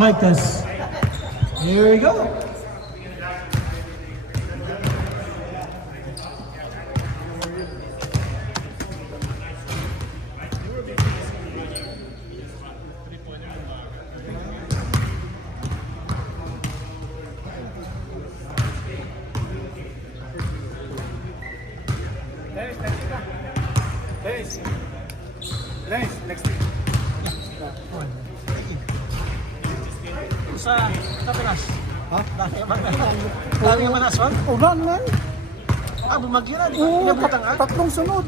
Mic test. Here we go. Next week. Sa Pinas. Ha? Dami naman aswang. Ulan man. Bumagyo na. Di ba? Oo, Inabutan ka? tatlong sunod.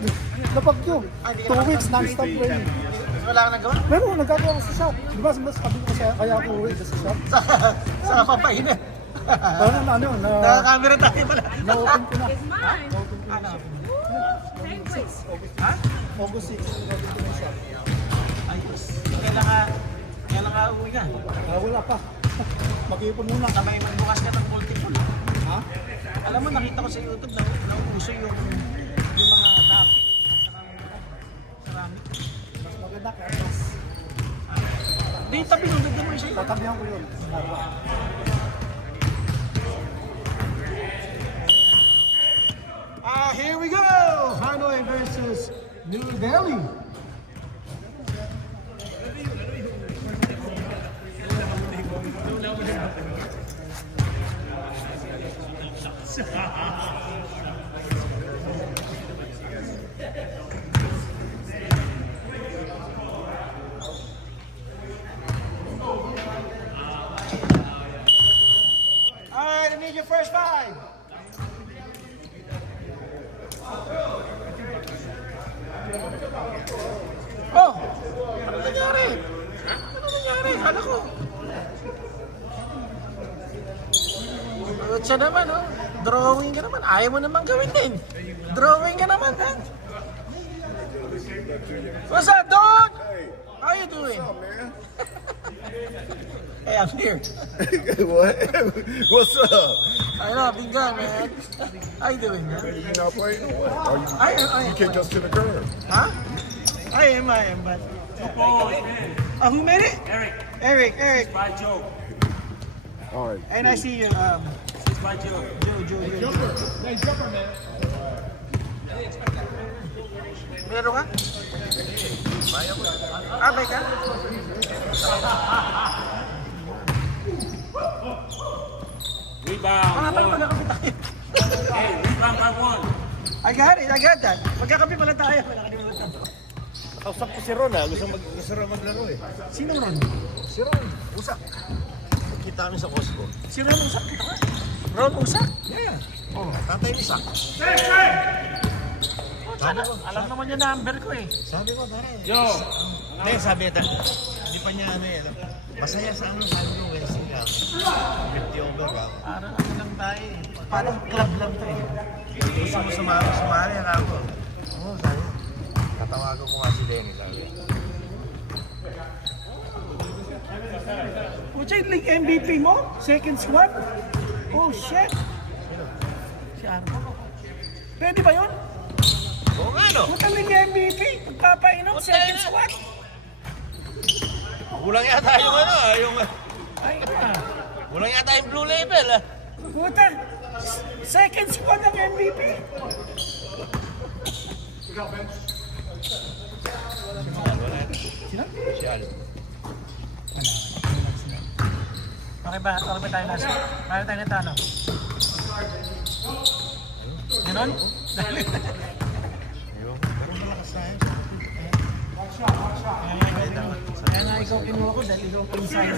Napagyo. Hindi 2 ka weeks non-stop rain. Wala ka nagawa? Pero nagagawa ko sa shop. Di ba, mas sabi ko kaya ako uwi sa shop. Sa papainit. Parang Naka-camera tayo pala. na-open ko na. It's mine. Ano? Same place. Ha? August 6, nag-open ko na shop. Ayos. Kailan ka uwi ka? Wala pa. Mag-iipon muna. Sabay magbukas ka ng multiple. Ha? Alam mo, nakita ko sa YouTube na nauuso yung mga topic at saka ceramic. Mas maganda kaya Hindi, tabi nung ganda mo yung sa'yo. tatabihan ko yun. Here we go! Hanoi versus New Delhi. Alright, I need your first five. Oh! Ano nangyari? Ano nangyari? Kala ko. Siya naman, oh. Drawing ka naman. Ayaw mo naman gawin din. Drawing ka naman, ha? What's up, dog? How you doing? What's up, man? Hey, I'm here. What? What's up? I know, Bingan, man. How you doing, man? You not playing or what? Or I am. you kicked us to the curb? Huh? I am, but... who made it? Eric. By Joe. All right. And I see you, It's by Joe. Joe. Meron ka? Bay ka? Rebound. Paano One. magkakapi tayo? Hey, rebound by one. I got that. Magkakapi pala tayo. Nakalimutan ko. Kausap ko si Ron gusto Ron maglaro eh. Sino Ron? Si Ron, usak. Kita kami sa Costco. Si Ron Usak? Ron Usak? Yeah. Oh. Tatay ni Sak. Alam naman yung number ko eh. Sabi ko, pare. Joe. Hindi, sabi ito. Hindi pa niya ano eh. Masaya sa sabi ko, Wednesday ka. 50 over ka. Parang ano lang tayo eh. Parang club lang to eh. Gusto mo sumali ako. Oo, sabi. Katawagan ko nga si Denny, sabi. Pucha, yung league MVP mo? Second squad? Oh shit! Si Arno. Pwede ba yun? Oo nga no. Puta league MVP? Pagpapainom, second squad? Kulang yata yung ano, yung... Ay, Kulang yata yung blue label ah. puta! Second squad ang MVP? Sino? Si Al. Okay ba tayo last week? Paano tayo natalo? Ganon? Ayun, pero malakas na yun. Kaya nga ikaw kinuha ko dahil ikaw ang insider.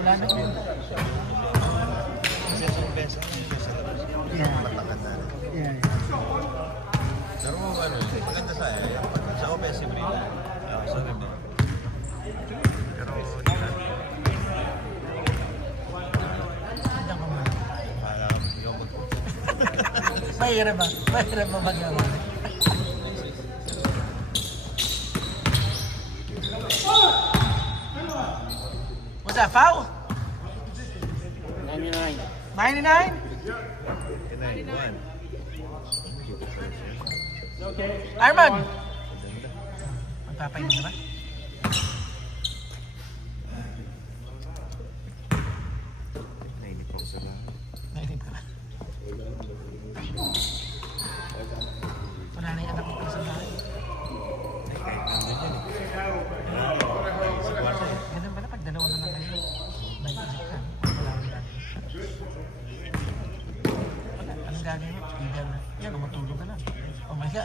Wala na yun. Kasi sa best, matakan na. Yeah. Pero ano, maganda sa sa offensive rin. Sa rin. Pero di na. Yung Mahirap ba? Mahirap ba magawa? Was that foul? 99. 99? 91. Arman! Magpapainom ka ba?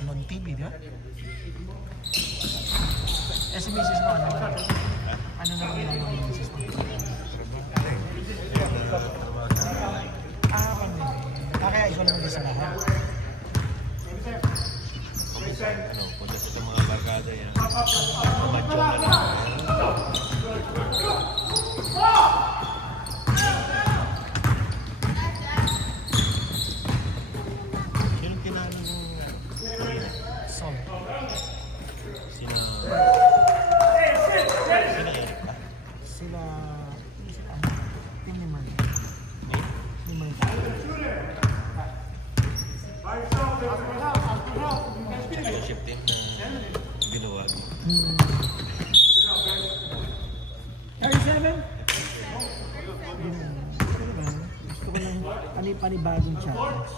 on TV, di ba? Eh, si Mrs. mo, ano? Ano na rin yung Mrs. mo? Kaya ikaw naman sa lahat. Punta sa mga barkada yan. Mamadyo na lang. Sinong kinalo mo? Sol. Sina Eric pa? Sila... Team ni Mark. Ni Mark. Championship team na binuwag. 37? Gusto ko ng panibagong challenge.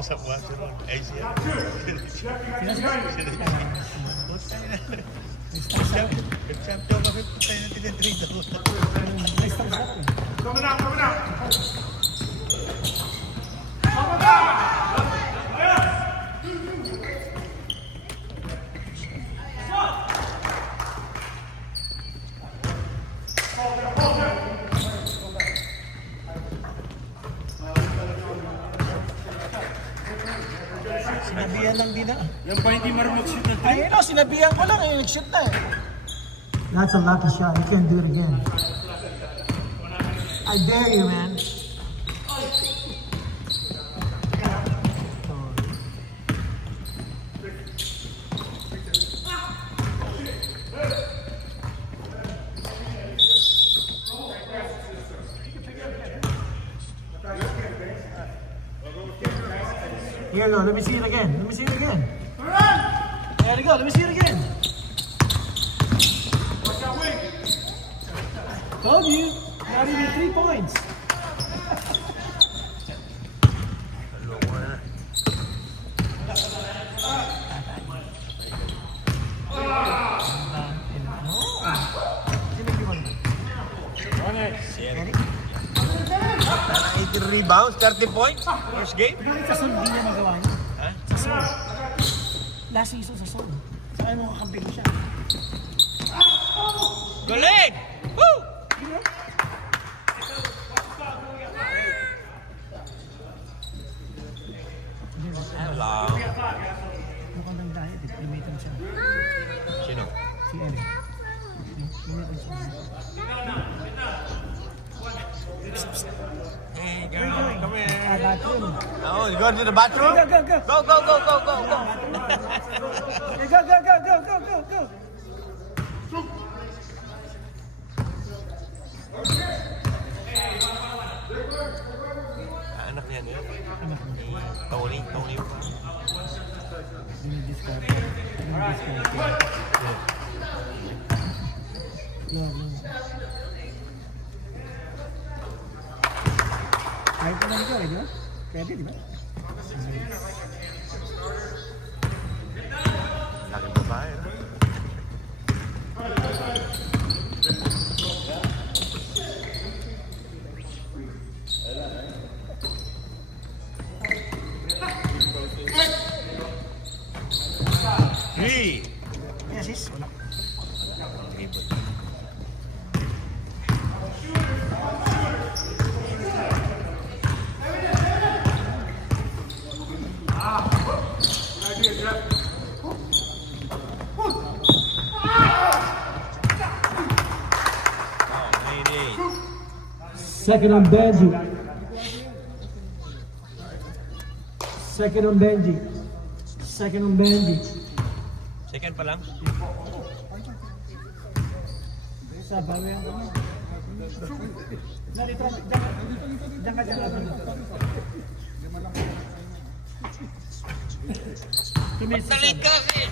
Sa puwaso nun. Ay siya. Champion kami po tayo na tinitrade ako. Nice thumbs up eh. Sinabihan lang din na. Yan ba hindi marunong mag-shoot na Ayun o, sinabihan ko lang eh, nag-shoot na eh. That's a lucky shot. You can't do it again. I dare you, man. Here, no, let me see it again. Let me see it again. There you go, let me see it again. Told you, not even 3 points. Eric? 80 rebounds, 30 points. First game. Bakit sa Sol di niya nagawa niya? Ha? Sa Sol. Last season sa Sol. Saan mo kakamping siya? Galing! Woo! Hello. Mukhang ng diet eh. Limitan siya. Sino? Si Eric. Limitan siya. Hey girl, come here. Bathroom. Oh, you going to the bathroom? Go, go, go. Go, go, go, go, go, go. Okay, go, go, go, go, go, go, go. Anak niya niya. Anak mo. Tony pa. Dinidiscard. Love. Kahit pa lang ito eh, di ba? Pwede, di ba? Laking babae, no? Hey! Yes, sis. Wala. Second on Benji. Second on Benji. Second on Benji. Second pa lang? Sa bago yan. Narito, diyan ka. Tumis. Talit ka kasi!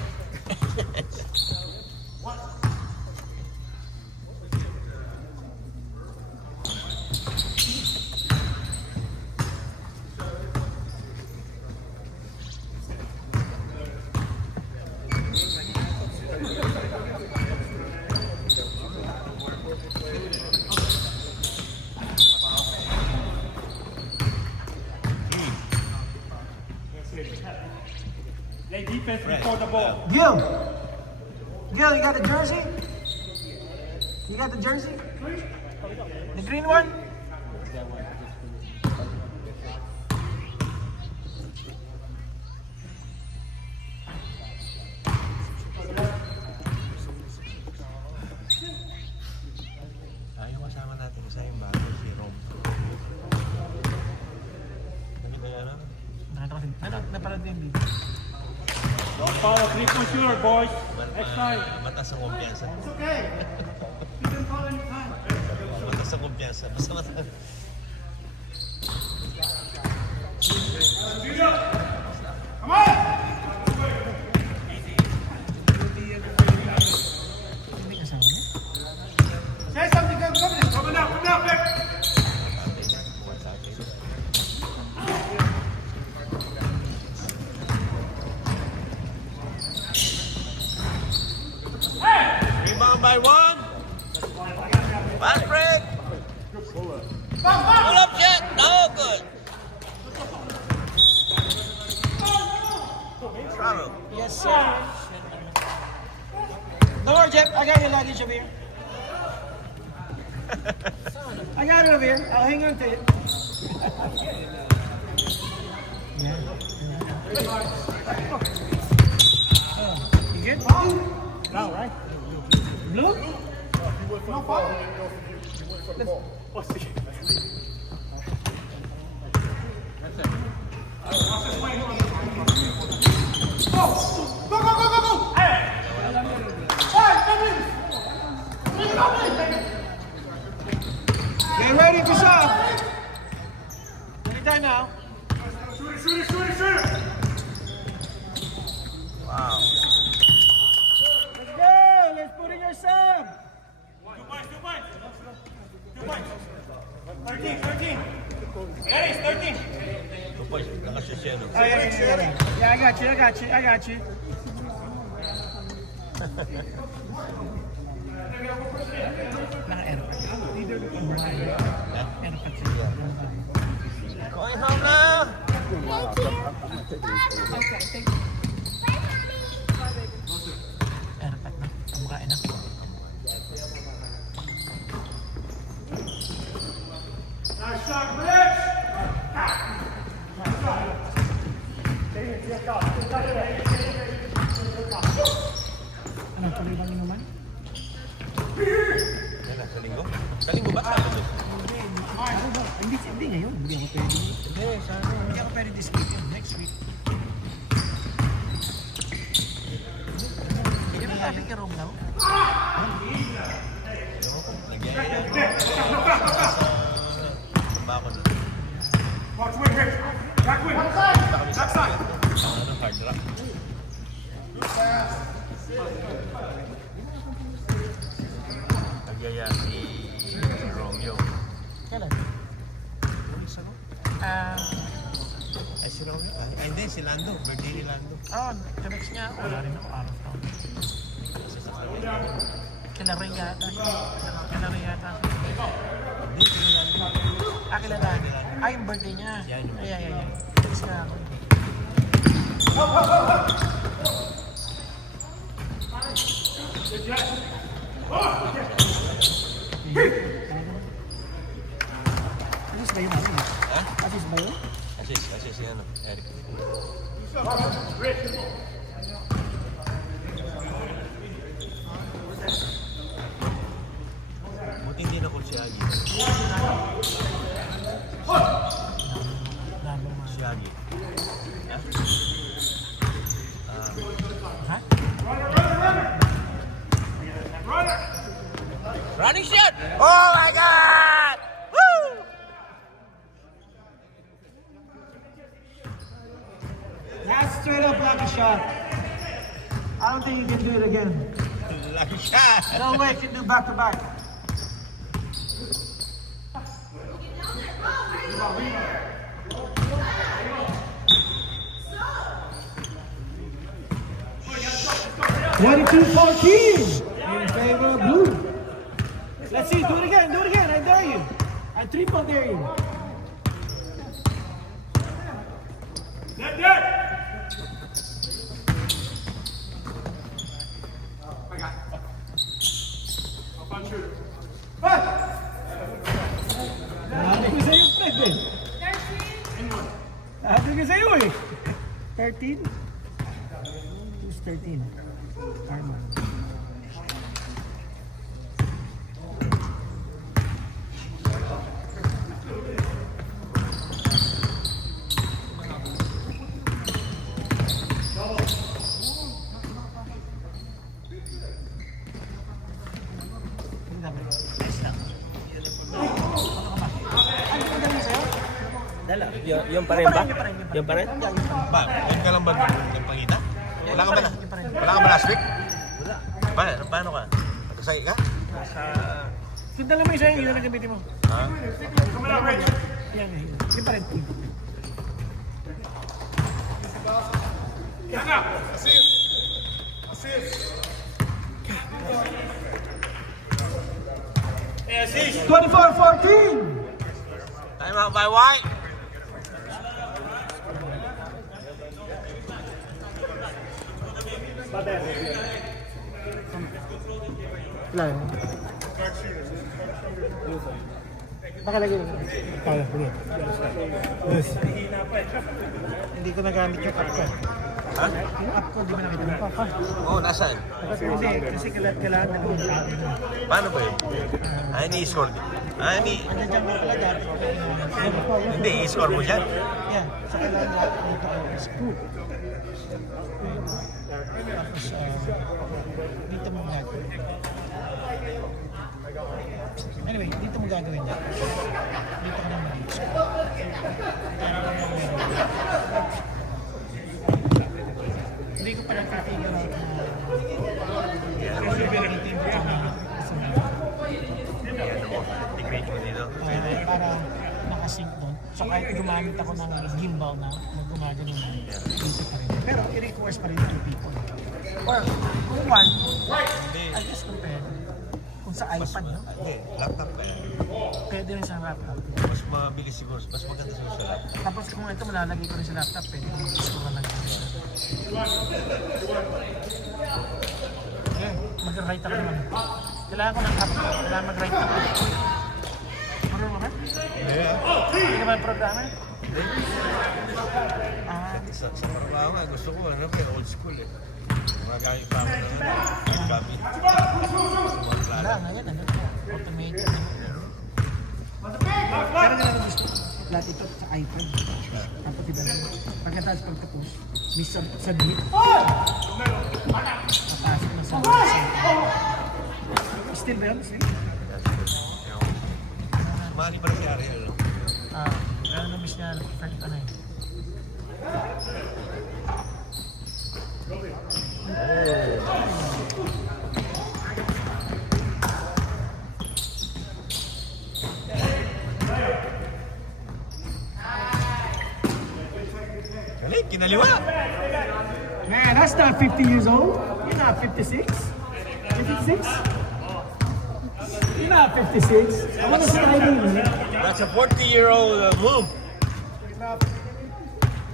Gil, you got the jersey? You got the jersey? The green one? Yung kasama natin isa yung bago, si Rom. Nakita niya na? Napanood din video. Don't follow 3-point shooter, boys. Next time. Matas ang kumpiyansa. It's okay. You can call anytime. Matas ang kumpiyansa. Basta matas. Come on! Hindi kasama niya. Say something, come on. Come now, Vic. Rebound by one. Fast break. Pull up shot. No good. Bravo. Yes, sir. Don't worry, Jeff. I got your luggage over here. I got it over here. I'll hang on to it. You good? No, right? Blue? No foul. Go! Get ready for some. Anytime now. Wow. Let's go. Let's put in your sub. 2 points. 2 points. 13. There is 13. 2 points. Nakashoot siya, no? Oh, yeah, I got you. Naka-airpad. Airpad siya. Going home now. Airpad na. Kamakain na. Ano, tuloy bang inuman? Yan na, sa linggo. Sa linggo ba? Hindi ngayon. Hindi ako pwede. Hindi ako pwede this week. Next week. Hindi ba sabi kay Rob now? Bako na. Watch win, Vic. Back win. Backside. Ano, hard rock. Nagyaya si Romeo. Kailan? Isa no? Ah, Si Romeo? Ay, hindi, si Lando. Birthday ni Lando. text niya ako. Wala rin ako araw to. Kasi sa kanya. Kila Ray yata siya. Hindi, si Lando. Kilala. Yung birthday niya. Yan yung Ay. Text na ako. Asis ba yun? Ha? Asis ba yun? Kasi si ano, Eric. Buti hindi na si Agi. Si Agi. Ha? Running shot! Oh my God! Woo! That's straight up lucky shot. I don't think you can do it again. Lucky shot! No way you can do back to back. in favor of blue. Let's see, do it again, I dare you. I triple dare you. 13? Who's 13? Arman. Yung pa rin ba? Yung pa rin? Ba, yan ka lang ba yung pangita? Wala ka ba na? Wala ka ba last week? Wala. Paano ka? Nagkasakit ka? Sundan lang mo isa yung na gamitin mo. Ha? Yan eh. Yung pa rin. Assist. 24-14! Time out by White. Wala yun. Nakalagay mo. Kaya, sige. Yes. Hindi ko nagamit yung app ko. Ha? Yung app ko, di ba nakita mo pa? Oo, nasaan? Hindi, kasi kailangan nag-umpad. Paano ba yun? Ini-score din. Nandiyan mo pala dati. Hindi, i-score mo dyan. Yan, sa kailangan dito ko is group. Tapos, dito mo gagawin. Anyway, dito mo gagawin yan. Dito ka na mag-score. Hindi ko pala ka-figure out na Tignan mo dito. para nakasync doon. So kahit gumamit ako ng gimbal na gumagano na dito pa rin. Pero i-request pa rin 2 people. Or kung one, I guess kung pwede. Kung sa iPad, no? Hindi, laptop ka yan. Pwede rin sa laptop. Mas mabilis siguro, mas maganda siguro sa laptop. Tapos kung ito malalagay ko rin sa laptop, pwede kong gusto ka lang. Okay, mag-write ako naman. Kailangan ko ng app. Kailangan mag-write ako. Marunong mo ba? Hindi ka ba yung programa? Sa trabaho nga, gusto ko, pero old school eh. Magagamit pa ako ng gamit. Wala, ngayon, automated na. Pero nga lang gusto, lahat ito sa iPad. Tapos diba, pagkatapos pagtapos, may submit. Papasok na sa still ba yun? Still? Mali pa rin si Ariel. Pero na-miss niya, perfect ka na eh. Galing, kinaliwa! Man, that's not 50 years old. You're not 56. 56? You're not 56. I want to slide in, man. That's a 40-year-old move.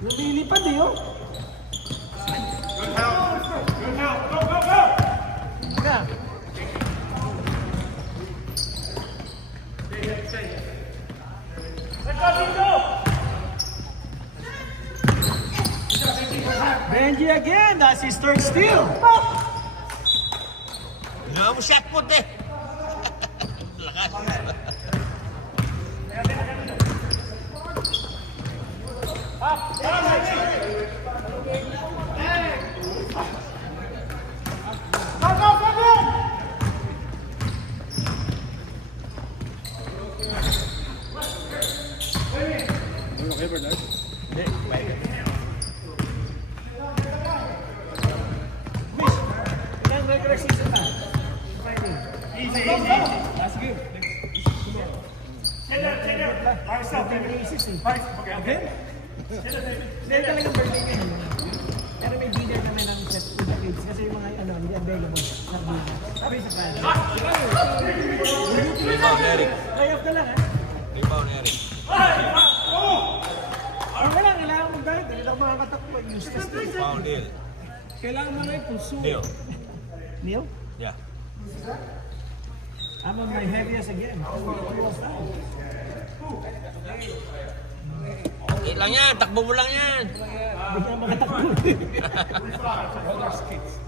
Lumilipad eh, oh. Yeah. Benji again, that's his third steal. Ginawa mo shot put eh! Lakas. Ilang regular season na? Easy. That's good. Okay? Hindi talagang birthday niya. Pero may dinner naman ng set with the kids kasi yung mga hindi available sa dinner. Sabi sa plan. Rebound, Eric. Playoff na lang, ha? Rebound, Eric. Okay lang, kailangan mo dahil. Ganito ang mga katakbo. Useless to. Rebound, Neil. Kailangan mo lang puso. Neil. Neil? Yeah. I'm on my heaviest again. Okay lang yan, takbo mo lang yan. Bigyan makatakbo. Roller skates.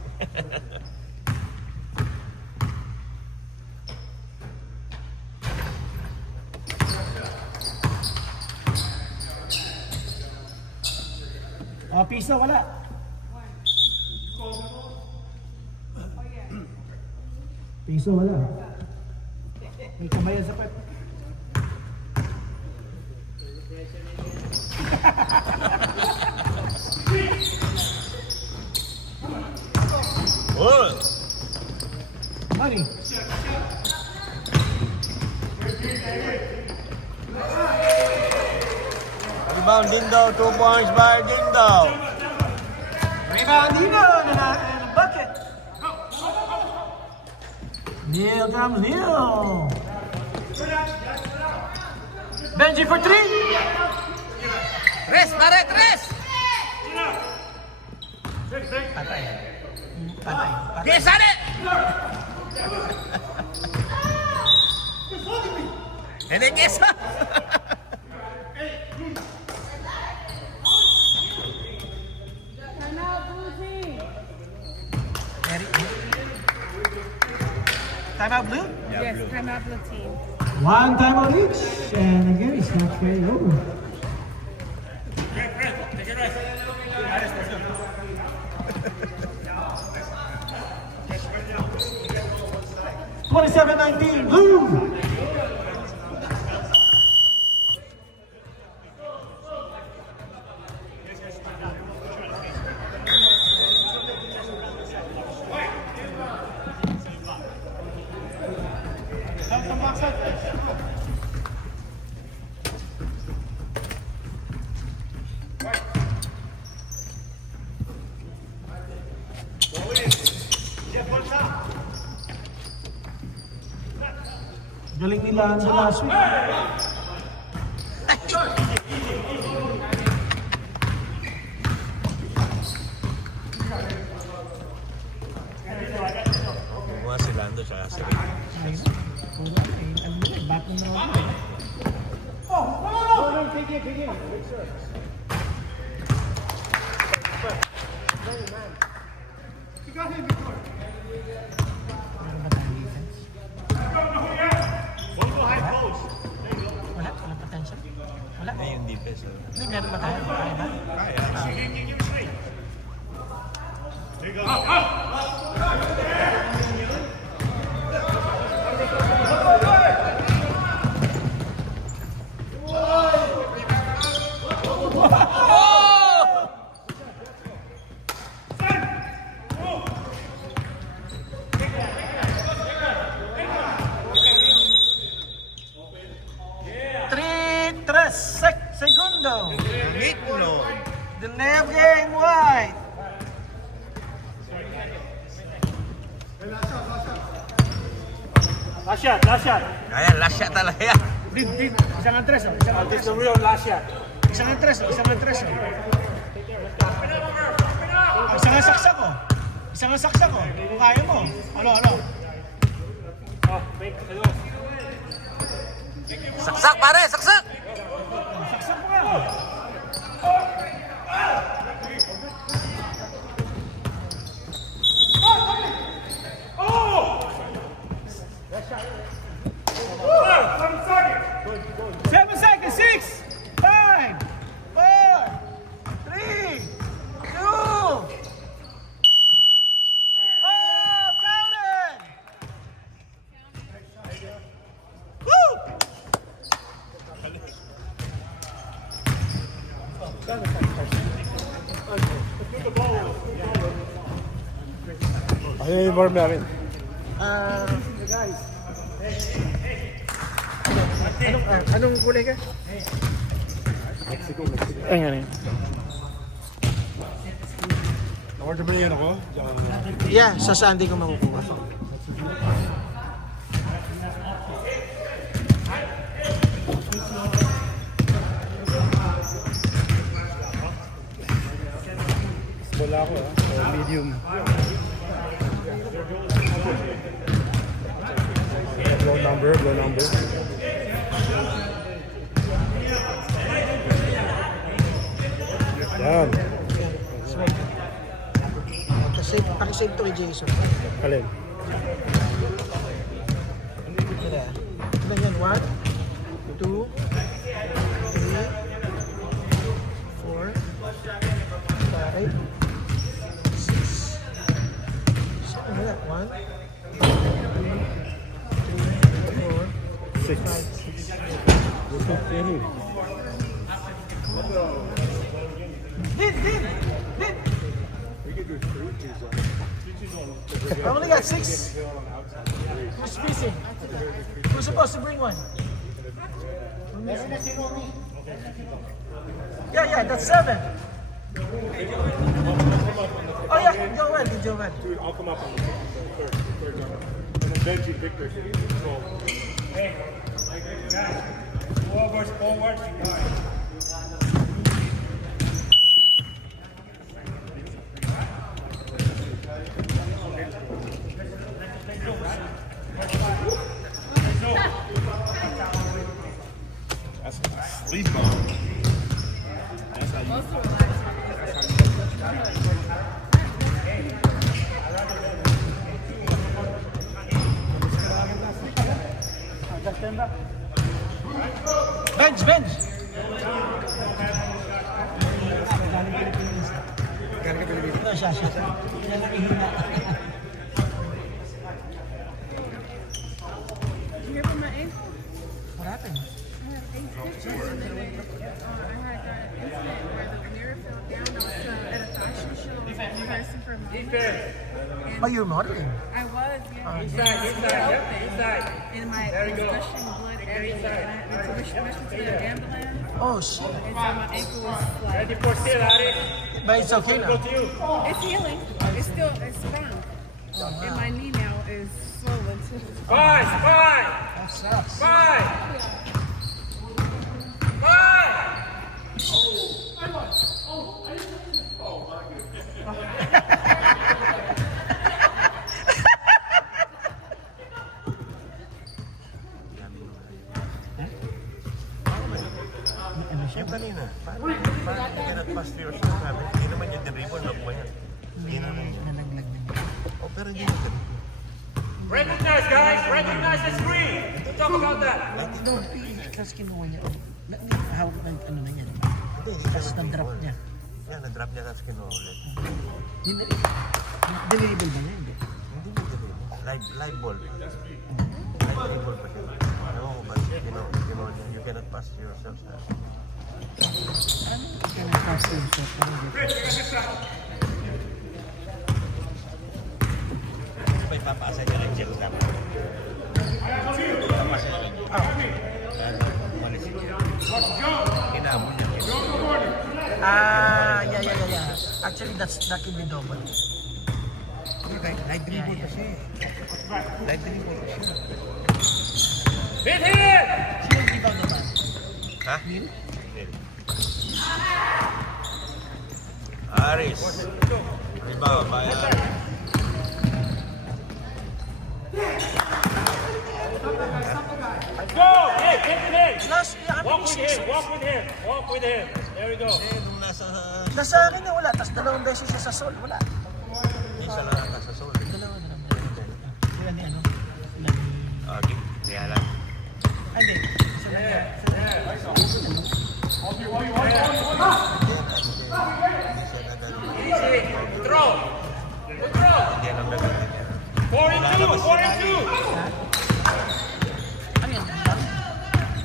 Piso, wala. Piso, wala. May kamayan sa pet. Oh! Money. Rebound Dindo, 2 points by Dindo. Rebound Dino and a bucket. Neil comes Neil. Benji for three. Tres, pare, tres! Patay. Patay. Yes, ade! Hindi, yes! Timeout, blue team. Timeout blue. Yes, timeout, blue team. One time on each. And again, it's not carried over. (27-19) blue. Galing nila sa last week. Kumuha si Lando sa kasari. Ayun. Puro ano nila, back na ako. Meron ba tayong defense? Wala? Walang potential? Wala? Ay, yung defense. Hindi, meron ba tayo? Kaya ba? Segundo. Mitno. The left game wide. Last shot, last shot. Ayan, last shot talaga yan. Din. Isang ang tres, oh. Isang ang This tres. is the real last shot. Isang ang tres, oh. Isang ang tres, oh. Isang ang saksak, oh. Isang ang saksak, oh. Kung kaya mo. Ano? Oh, fake, hello. Saksak, pare, saksak! Saksak mo nga. Seven seconds, 6, 5, 4, 3, 2. Crowded. Woo! Ayun yung form namin. Anong kulay ka? Ay, nga rin. Order ba niyan ako? Yeah, sa Sunday ko makukuha. Wala ako medium. Blow number. Yan. Pakisave to kay Jason. Alin? Ilan yan? 1, 2, 3, 4, 5, 6. Saan na yan? 1, 2, 3, 4, 6. 5, 6. Din! I only got 6. Who's missing? Who's supposed to bring one? Yeah, that's 7. Oh yeah, Joel. Dude, I'll come up on the third number. And then Benji, Victor. So, hey, guys, forward. That's a sleep bomb. That's how you. Bench! Ito siya. Yan ang ihina. You hear from my ankle? What happened? I had 8 pictures and then I had got an incident where the mirror fell down. I was at a fashion show rehearsing for mom. Oh, you're modeling? I was, yeah. Inside. And my I was gushing blood everywhere. And I had to rush to the ambulance. Oh, shit. And so my ankle was like, But it's okay now. it's healing. It's strong. And my knee now is swollen too. That sucks. Yung kanina, paano you cannot pass to yourself? Hindi naman yung dribble, lock mo yan. Hindi naman yan. Nalaglag na niya. Oh, pero hindi na dribble. Recognize, guys. Recognize the screen. We'll talk about that. No, kasi kinuha niya. How, ano na yan? Hindi, Tapos na-drop niya. Yan, na-drop niya tapos kinuha ulit. Deliverable ba niya? Hindi. Hindi mo dribble. Live ball. Live dribble pa siya. Ewan ko ba, kinuha niya. You cannot pass to yourself. Ano? Kaya na-pass to himself. Kasi pa ipapasa niya ng gel tap. Ipapasa niya ng gel tap. Umalis si Gel. Kinamo niya. Yeah. Actually, that can be double. Live dribble kasi. Live dribble kasi. Hit here! Sino yung rebound naman? Ha? Neil. Aris. Rebound by Aris. Go! Hit him! Last, Walk with him. There we go. Eh, nung nasa akin na wala. Tapos 2 beses siya sa sol. Wala. isa lang ang kasasol. Dalawa. Sila ni ano? Sila ni... Okay, kaya lang. Ay, hindi. Sila ni... Easy. Throw. Hindi lang nagagawin niya. 4-2. Ano yan?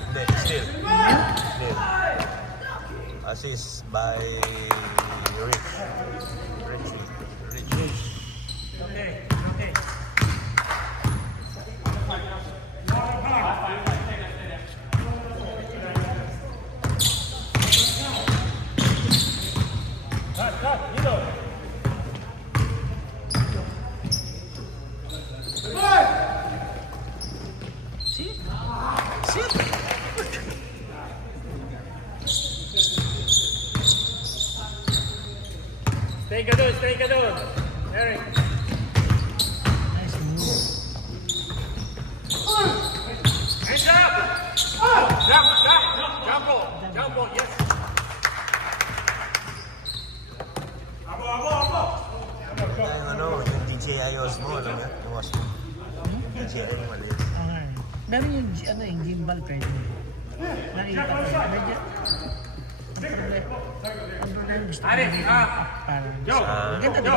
Hindi, still. Assist by Rich. Okay. See? Stay good. Eric. Nice move. Hands up. Jump ball. Yes. Wasmi nga. Yung Wasmi. DJI yung maliit. Okay. Meron yung, yung gimbal pwede. Nakita ko. Medyo, ang problema gusto ko yung parang. Ang ganda din.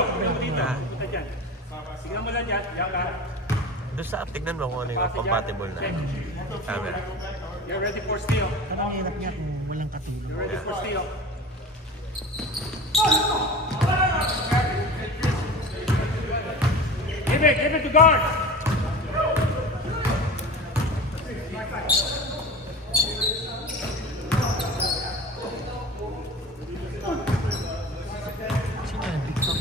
Tignan mo lang yan. Yan ka. Doon sa tignan mo kung ano yung compatible na camera. You're ready for steal. Parang hirap niya kung walang katulong. You're ready for steal. Give it to guard. Sino yung TikTok?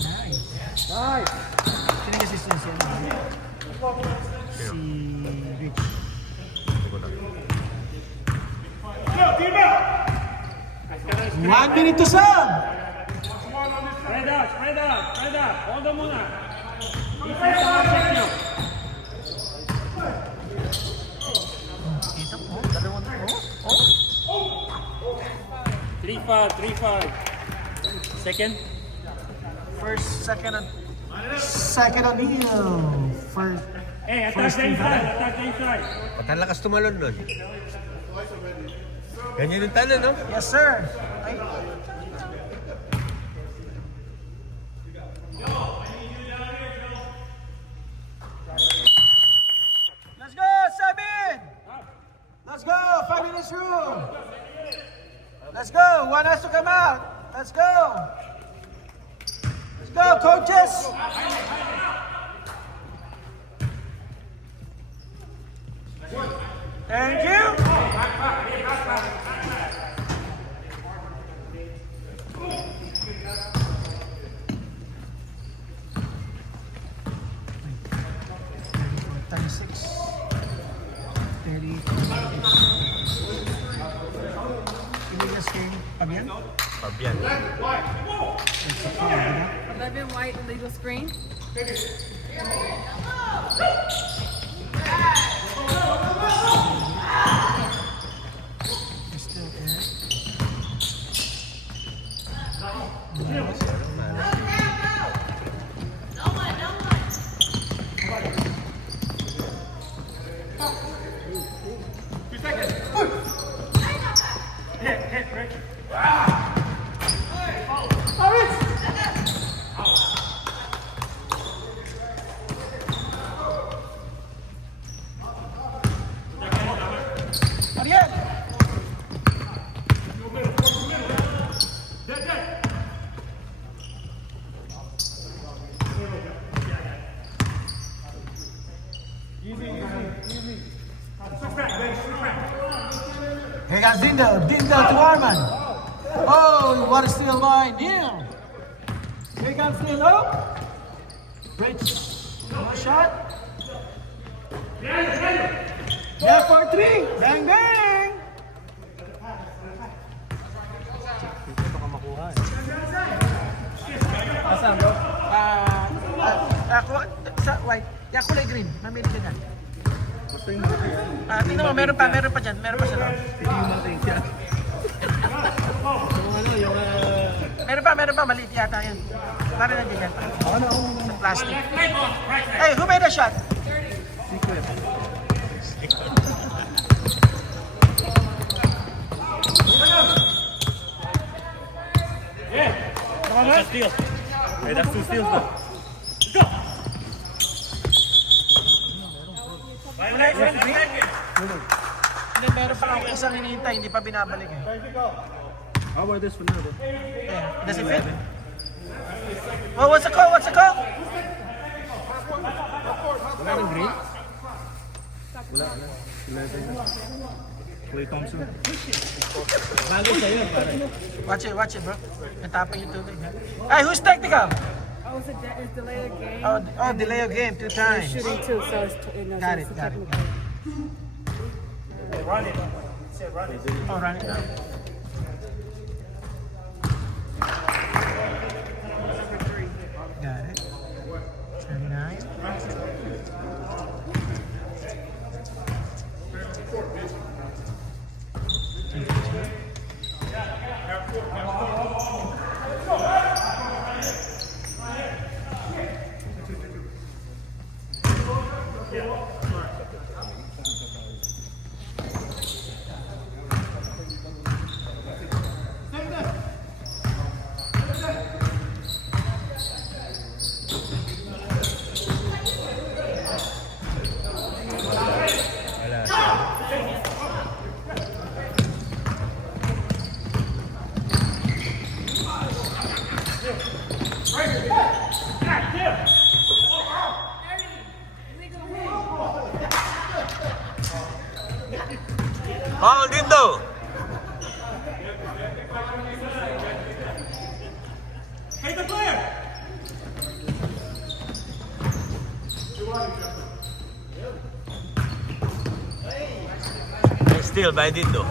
Nice. Nice! Sino yung assistant siya? Si Rich. Hindi ko na. 1 minute to sub! Spread out, spread out, spread out. Hold on muna. Defense ang check nyo. Dito po, dalawang po. 3-5. Second. First, second on Neil. First. Hey, attack the inside, attack the inside. Ba't lakas tumalon doon? Ganyan yung talon, no? Yes, sir. Ay. Let's go, Sabin! Let's go, 5 minutes room. Let's go, one has to come out. Let's go. Let's go, coaches. Thank you. Fabian? Fabian. 11 white illegal screen. Still there. Ariel! Here comes Dindo. Dindo to Arman. Oh, what a steal by Neil. Here comes Neil. Rich. One shot. Yeah, for 3. Bang, bang. Asan bro? Ako, sa white. Yeah, kulay green. Mamili ka dyan. Gusto yung mga yan. Tingnan mo, meron pa dyan. Meron pa sa loob. Hindi yung mga yan. Yung ano, yung Meron pa. Maliit yata yun. Para na dyan. ako na. Sa plastic. Hey, who made a shot? Secret. That's a steal. Hey, that's 2 steals though. Hindi, meron pa akong isang hinihintay. Hindi pa binabalik eh. How about this for now then? Yeah. Does it fit? Well, what's the call? What's the call? Wala ng green? Wala. 11. Clay Thompson. Bagay sa'yo, pare. Watch it, bro. Natapang yung tubig. Hey, who's technical? Oh, it's delay of game. Oh, delay of game 2 times. Shooting too, so it's Got it. Run it. Oh, run it down. Got it. 39. Nice steal by Dindo.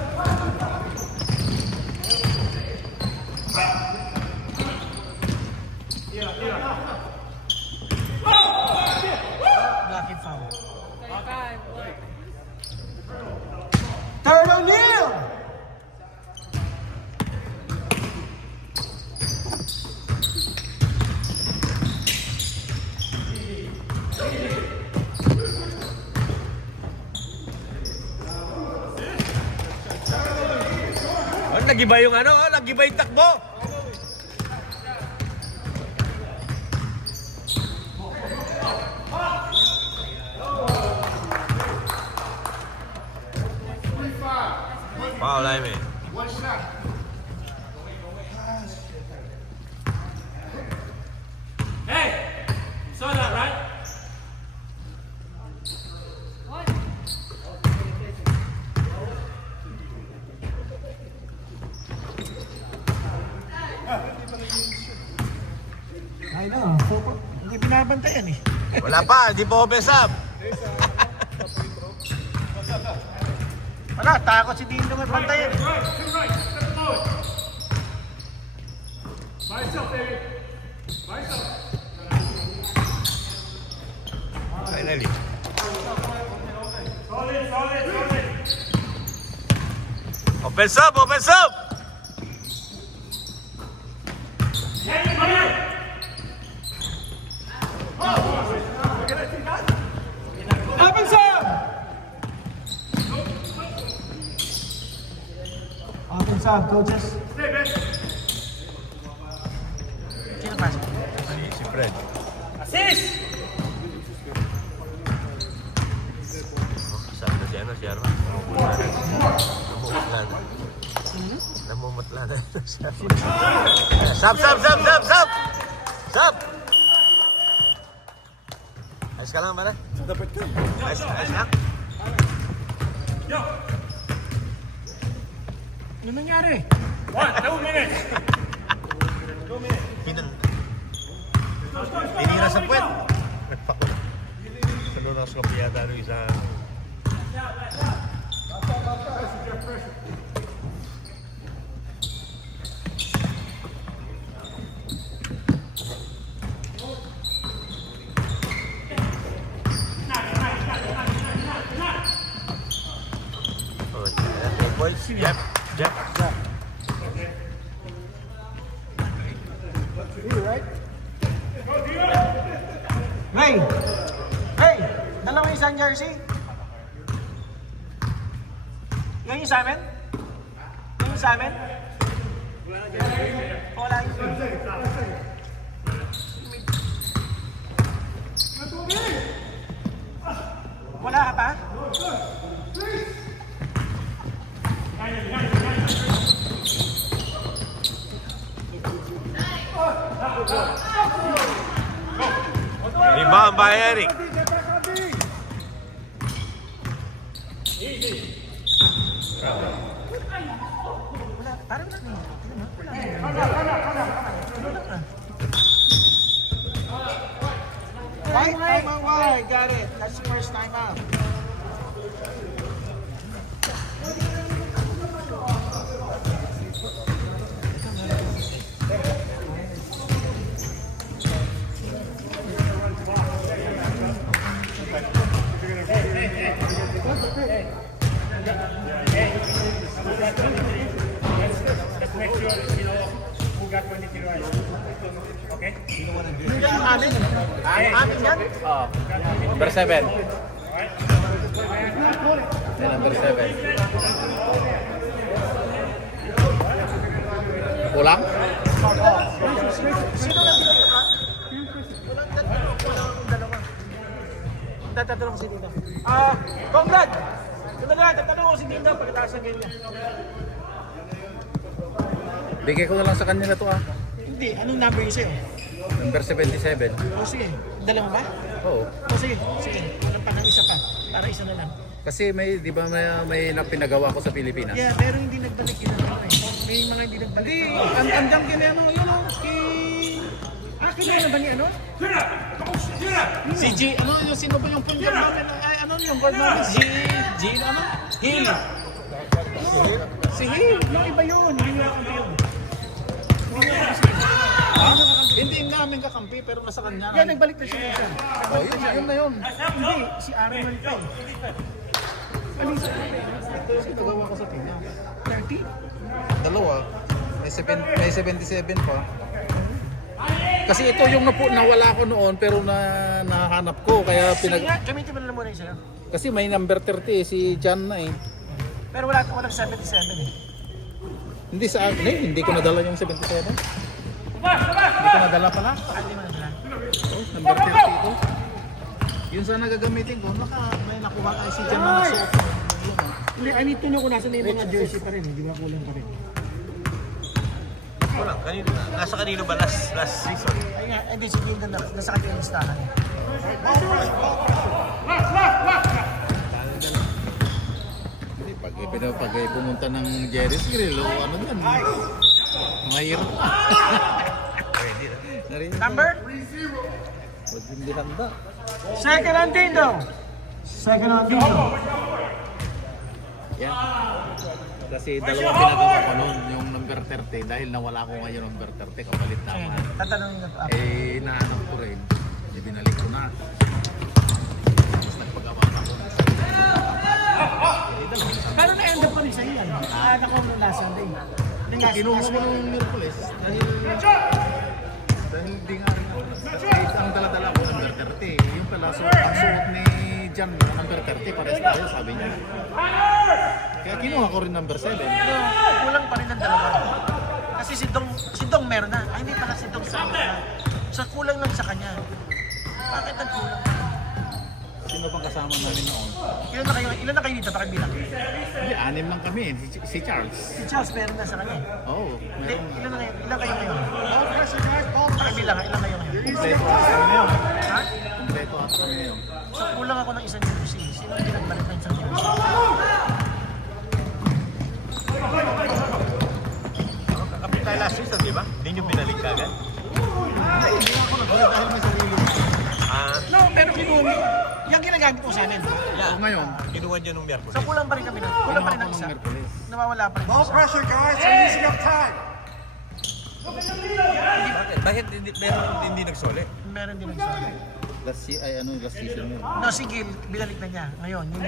Blocking foul. 35. Look. Third O'Neal! Oh, nag-iba yung ano, oh, nag-iba yung takbo. Foul, Jaime. Hey! You saw that, right? Ay na, hindi binabantayan eh. Wala pa, hindi pa open up. Wala, takot si Dindo may bantayan eh. Right, two right, step forward. By yourself, baby. By yourself. Finally. Solid, solid, solid. Open up, open up. Open sub! Open sub, coaches. Stay, man. Sino pasok? Si Fred. Assist! Sabi na si ano, si Arma. Namumutla na. Namumutla na. Sab, sab, sab, sab, sab! Sab! Ayos ka lang, pare? Dapat ka. Ayos lang? Yo! Ano nangyari? 2 minutes. Tinira sa puwet. Nagpako. Sa lunas ko piyata nung isa. Oh, boys. Jep. Jep. You right? Ray! Ray! Dalawa isang jersey? Yan yung sa amin? Yan yung sa amin? Wala yung wala ka pa? Rebound by Eric. Parang na. Why? Got it. That's the first time out. Let's make sure you know who got 23 right. Okay? Yung amin? Amin yan? Number 7. Number 7. Kulang? Sino na binigyan ka? Walang dalawa. Tatanong si Dino. Congrad! Tatanong ko si Dino pagkatapos ng game niya. Bigay ko na lang sa kanila to ah. Hindi, anong number yung sa'yo? Number 77. O sige, dalawa ba? Oo. O sige, walang pa ng isa pa. Para isa na lang. Kasi may, di ba may pinagawa ko sa Pilipinas? Yeah, pero hindi nagbalik yun ano eh. May mga hindi nagbalik. Hindi, andang kinano, yun o. Kay... Kinano ba ni ano? Si G, ano yung sino ba yung point guard namin? Ay, ano yung guard namin? G, ano? Hill. Si Hill. Yung iba yun, hindi nyo kakampi yun. Ha? Hindi namin kakampi pero nasa kanya. Yan, nagbalik na siya dito. Oh, yun na yun. Hindi, si Aaron Malpay. Alisa, Ito yung ginagawa ko sa tingnan. 30? Dalawa. May 77 pa. Kasi ito yung nawala ko noon pero nahanap ko kaya Sige nga, gamitin mo na lang muna yung sa'yo. kasi may number 30 si John na eh. Pero walang 77 eh. Hindi sa akin eh, hindi ko nadala yung 77. Hindi ko nadala pala. Hindi mo na sila. Oh, number 30 ito. Yun sana gagamitin ko. May nakuha tayo si John na nasuot. Hindi, I need to know kung nasa na yung mga jersey pa rin. Di ba kulang pa rin? Wala, kanino, nasa kanino ba last season? Ay nga, hindi si Gildan na nasa kanya yung listahan eh. Hindi, pag pumunta ng Jerry's Grill o ano dyan. Mahirap na. Pwede na. Narinig Number? Huwag hindi handa. Second on Dindo. Second on Dindo. Yan. Kasi dalawa pinagawa ko noon, yung number 30 dahil nawala ko ngayon number 30 kapalit Ayun, naman. tatanungin ko. Eh, nahanap ko rin. Eh, binalik ko na. Tapos nagpagawa na ako. Eh, dalawa. Pero na-end up pa rin sa'yo yan. Naaga ko nung last Sunday. Hindi nga, Kinuha ko nung Miraculous dahil di nga rin ako. Kasi ang dala-dala ko number 30. Yung pala, ang suot ni John number 30, pares tayo, sabi niya. Kaya kinuha ko rin number 7. kulang pa rin ng dalawa. Kasi si Dong meron na. Ay, hindi pala si Dong sa kanya. So, kulang lang sa kanya. Bakit ang kulang? Sino bang kasama namin noon? Ilan na kayo dito? Pakibilang. Hindi, 6 lang kami. Si Charles. Si Charles meron na sa kanya. Oo, Hindi, meron. ilan kayo ngayon? Pakibilang, ilan kayo ngayon? Kompleto ata kami ngayon. Ha? Kompleto ata kami ngayon. So, kulang ako ng isang jersey. Sino ang pinagbalik ng isang jersey? Kakapit tayo last season, di ba? Hindi nyo binalik kagad? Hindi ako nagkalit dahil may sarili ko. No, pero kinuha mo. Yung ginagamit mo sa amin. Oo, ngayon. Kinuha dyan nung Miyerkules. So, kulang pa rin kami na. Kulang pa rin ng Kinuha ko isa. ng Merkulis. Nawawala pa rin ng isa. pressure, guys. We're using up time. Bakit hindi nagsoli? Meron din ng isa. Last season yun. No, si Gil, binalik na niya. Ngayon, yung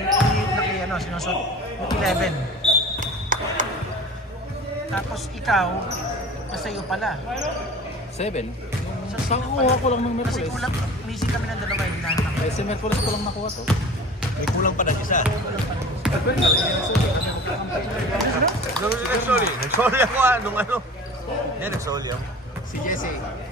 sinusot, yung 11. Tapos ikaw, nasa iyo pala. 7? Nakuha ko lang ng Kasi Merkulis. kulang, missing kami ng dalawa. Hinahanap ako. Eh, si Merkulis ko lang nakuha to. May kulang pa ng isa. Nagsoli ako nung ano. Hindi, nagsoli ako. Si Jesse.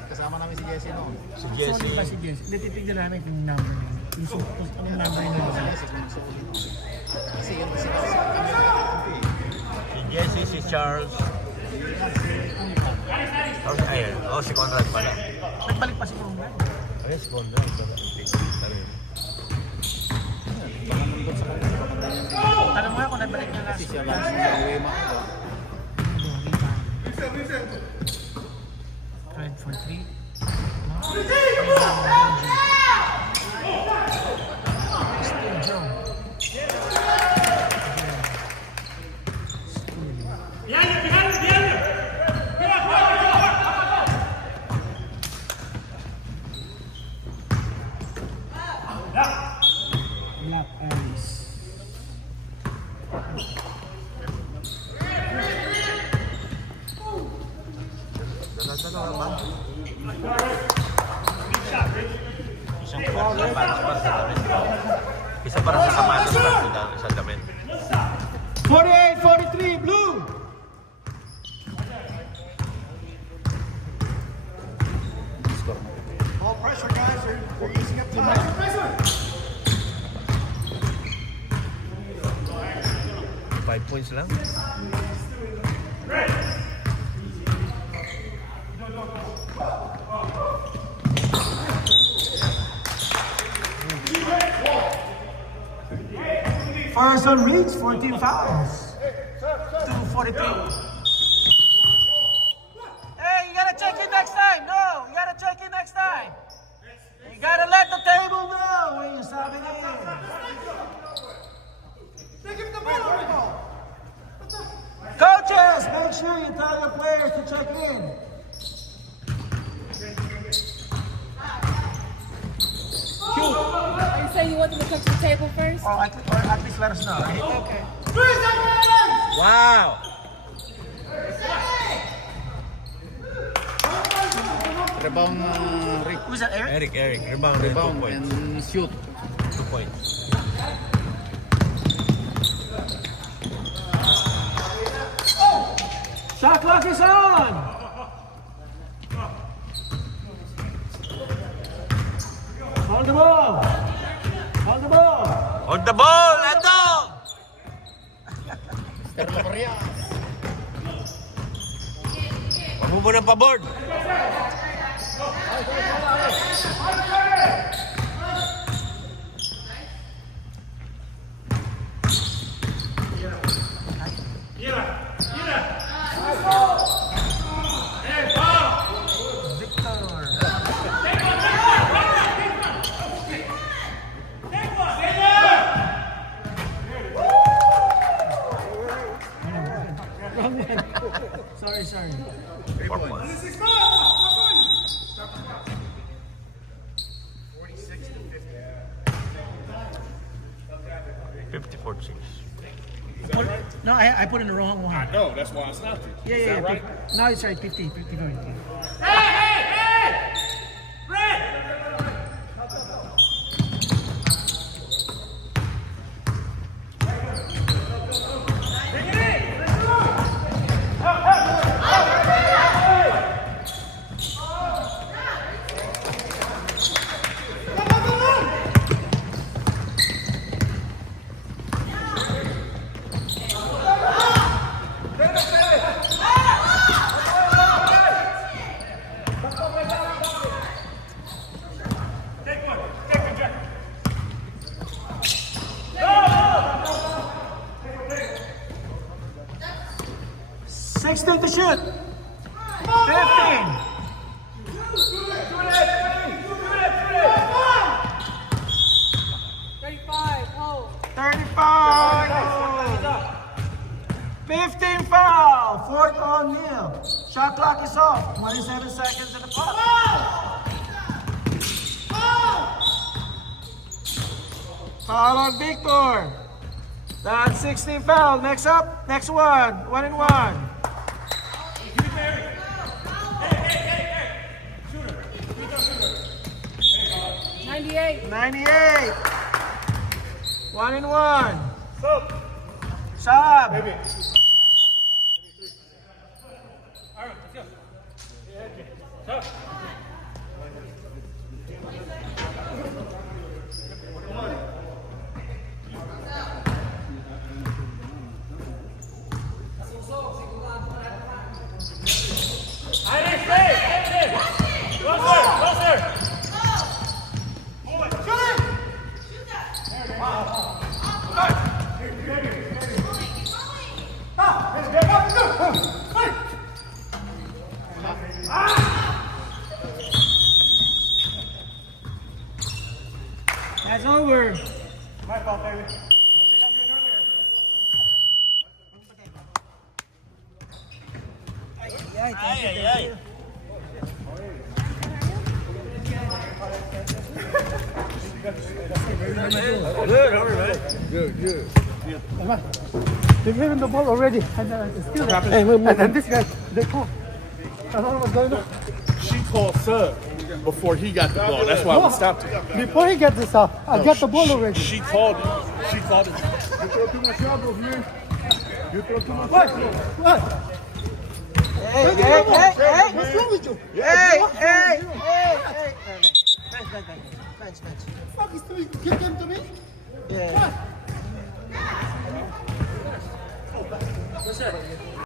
Kasama namin si Jesse noon. Si Sorry Jesse. ba si Jess? Hindi, titignan namin yung number niya. Yung anong number niya? Si Jesse kung nasa ulit. Kasi yun si kami nakakampi. Si Jesse, si Charles. Ayun. Oh, si Conrad pala. Nagbalik pa si Conrad. Ayun, si Conrad. Baka nandun sa kanila. Alam mo nga kung nagbalik niya last Kasi siya lang sa uwi makakuha. Red for 3. Still Joe. Black Ice. Dala-dala ba? Isang kwarto para sa damit. Isa para sa sapatos para sa damit. 48-43, blue! All pressure, guys. We're using up time. 5 points lang. First on reach, 14 fouls. 2:43. Hey, you gotta check it next time. No, you gotta check it next time. You gotta let the want them to come to the table first? Or at least let us know, right? Okay. Wow! Rebound Rick. Who's that, Eric? Eric, rebound, 2 Rebound points. and shoot. 2 points. Shot clock is on! Hold the ball! Hold the ball! On the ball, Ando! Perla Maria. Huwag mo munang pa-board. Sorry. 4 points. 54-6. No, I put in the wrong one. I know, that's why I stopped you. Is that right? No, it's right. 50. Sixteen to shoot. 15. 15 foul. 4th on nil. Shot clock is off. 27 seconds in the clock. Foul on Victor. That's 16 foul. Next up, next one. 1 and 1. 98. 1 and 1. Sub. That's over. My fault, baby. I should have got you in earlier. Ay. They gave him the ball already. And still, and this guy, they called. I don't know what's going on. She called sub before he got the ball. That's why we stopped him. Before he gets this up, I got the ball already. She called it. She called it. You throw too much elbows, man. You throw too much elbows. What? Hey. What's wrong with you? Hey.